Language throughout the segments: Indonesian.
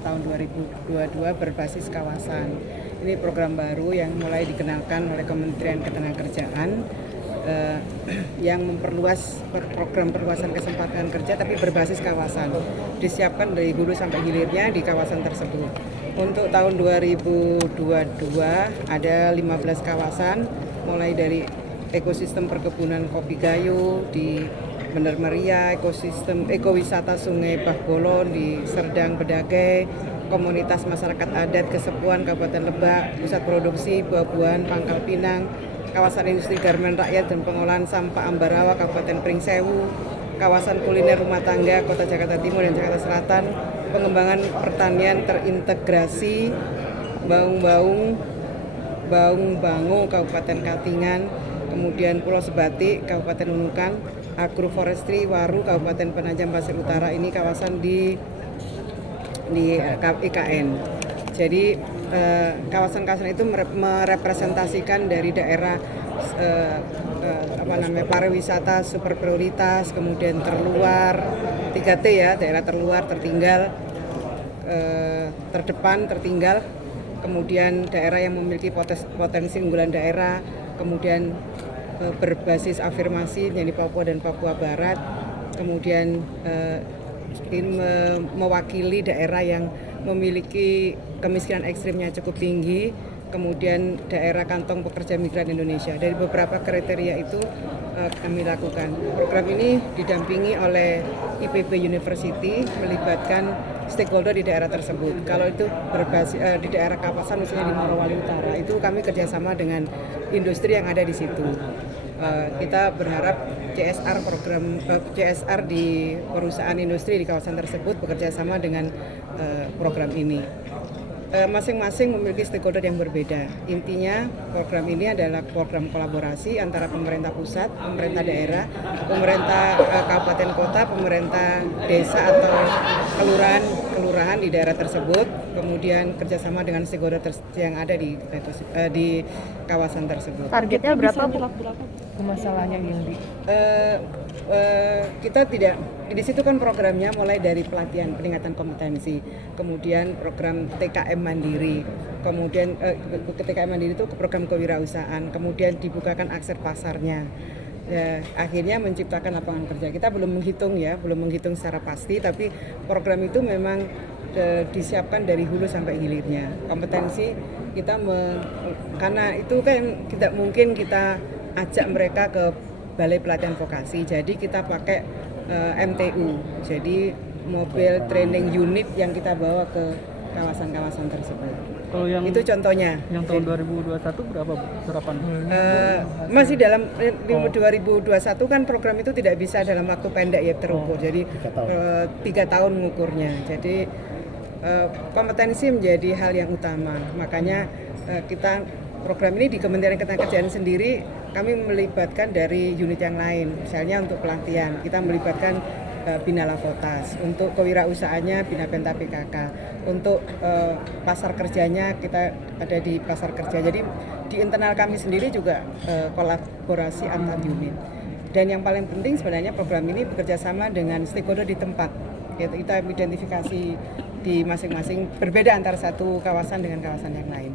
tahun 2022 berbasis kawasan. Ini program baru yang mulai dikenalkan oleh Kementerian Ketenagakerjaan yang memperluas program perluasan kesempatan kerja tapi berbasis kawasan. Disiapkan dari hulu sampai hilirnya di kawasan tersebut. Untuk tahun 2022 ada 15 kawasan mulai dari ekosistem perkebunan kopi gayo di Bener Meriah, ekosistem ekowisata Sungai Bahbolon di Serdang Bedagai, komunitas masyarakat adat Kesepuan Kabupaten Lebak, pusat produksi buah-buahan Pangkal Pinang, kawasan industri garmen rakyat dan pengolahan sampah Ambarawa Kabupaten Pringsewu, kawasan kuliner rumah tangga Kota Jakarta Timur dan Jakarta Selatan, pengembangan pertanian terintegrasi Baung Bango Kabupaten Katingan, kemudian Pulau Sebatik Kabupaten Nunukan, agroforestry Waru Kabupaten Penajam Pasir Utara. Ini kawasan di IKN. Jadi kawasan-kawasan itu merepresentasikan dari daerah pariwisata super prioritas, kemudian terluar 3T ya, daerah terluar, tertinggal, terdepan, tertinggal, kemudian daerah yang memiliki potensi unggulan daerah, kemudian berbasis afirmasi yaitu Papua dan Papua Barat, kemudian mewakili daerah yang memiliki kemiskinan ekstrimnya cukup tinggi, kemudian daerah kantong pekerja migran Indonesia. Dari beberapa kriteria itu kami lakukan. Program ini didampingi oleh IPB University, melibatkan stakeholder di daerah tersebut. Kalau itu berbasis di daerah kawasan, misalnya di Morowali Utara, itu kami kerjasama dengan industri yang ada di situ. Kita berharap CSR di perusahaan industri di kawasan tersebut bekerja sama dengan program ini. Masing-masing memiliki stakeholder yang berbeda. Intinya program ini adalah program kolaborasi antara pemerintah pusat, pemerintah daerah, pemerintah kabupaten kota, pemerintah desa atau kelurahan di daerah tersebut, kemudian kerjasama dengan stakeholder yang ada di kawasan tersebut. Targetnya berapa masalahnya yang kita tidak di situ kan programnya mulai dari pelatihan peningkatan kompetensi, kemudian program TKM Mandiri, kemudian TKM Mandiri itu program kewirausahaan, kemudian dibukakan akses pasarnya. Ya, akhirnya menciptakan lapangan kerja. Kita belum menghitung secara pasti, tapi program itu memang disiapkan dari hulu sampai hilirnya. Kompetensi kita karena itu kan tidak mungkin kita ajak mereka ke balai pelatihan vokasi, jadi kita pakai MTU, jadi mobil training unit yang kita bawa ke kawasan-kawasan tersebut. Kalau yang itu contohnya. Yang tahun 2021 berapa serapan? Masih dalam 2021 kan program itu tidak bisa dalam waktu pendek ya terukur. Jadi 3 tahun mengukurnya. Jadi kompetensi menjadi hal yang utama. Makanya kita program ini di Kementerian Ketenagakerjaan sendiri kami melibatkan dari unit yang lain. Misalnya untuk pelatihan kita melibatkan Bina Lavotas, untuk kewirausahaannya Bina Penta PKK, untuk pasar kerjanya kita ada di pasar kerja. Jadi di internal kami sendiri juga kolaborasi antar unit. Dan yang paling penting sebenarnya program ini bekerja sama dengan stakeholder di tempat. Kita identifikasi di masing-masing, berbeda antara satu kawasan dengan kawasan yang lain.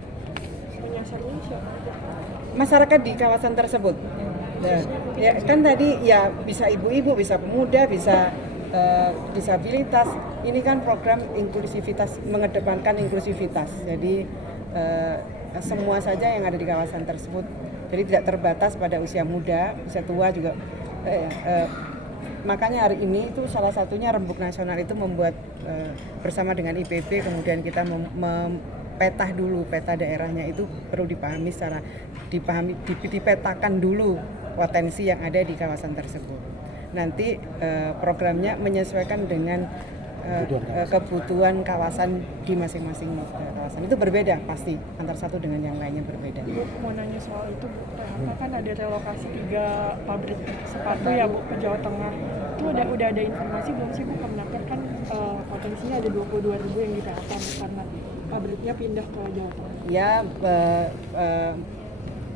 Masyarakat di kawasan tersebut. Nah, ya kan tadi ya bisa ibu-ibu, bisa pemuda, bisa disabilitas. Ini kan program inklusivitas, mengedepankan inklusivitas. Jadi semua saja yang ada di kawasan tersebut. Jadi tidak terbatas pada usia muda, usia tua juga. Makanya hari ini itu salah satunya Rembuk Nasional itu membuat bersama dengan IPB, kemudian kita petah dulu, peta daerahnya itu perlu dipetakan dulu potensi yang ada di kawasan tersebut. Nanti programnya menyesuaikan dengan kebutuhan kawasan di masing-masing kawasan. Itu berbeda pasti, antara satu dengan yang lainnya berbeda. Bu, mau nanya soal itu, Bu. Ternyata kan ada relokasi 3 pabrik sepatu ya, Bu, ke Jawa Tengah. Itu udah ada informasi belum sih, Bu? Kemenaker kan potensinya ada 22.000 yang di PHK karena pabriknya pindah ke Jawa Tengah. Ya,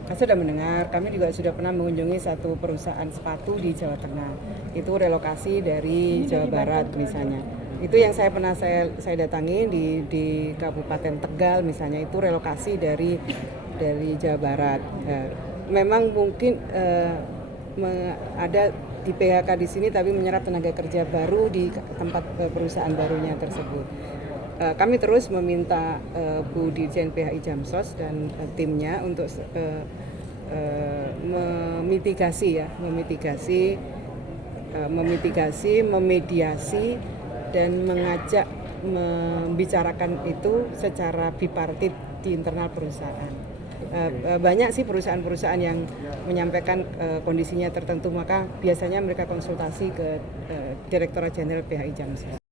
saya sudah mendengar, kami juga sudah pernah mengunjungi satu perusahaan sepatu di Jawa Tengah. Itu relokasi dari Jawa Barat misalnya. itu yang saya pernah saya datangi di Kabupaten Tegal misalnya, itu relokasi dari Jawa Barat. Memang mungkin ada di PHK di sini tapi menyerap tenaga kerja baru di tempat perusahaan barunya tersebut. Kami terus meminta Bu Dirjen PHI Jamsos dan timnya untuk memitigasi, memediasi dan mengajak membicarakan itu secara bipartit di internal perusahaan. Banyak sih perusahaan-perusahaan yang menyampaikan kondisinya tertentu, maka biasanya mereka konsultasi ke Direktorat Jenderal PHI Jamsos.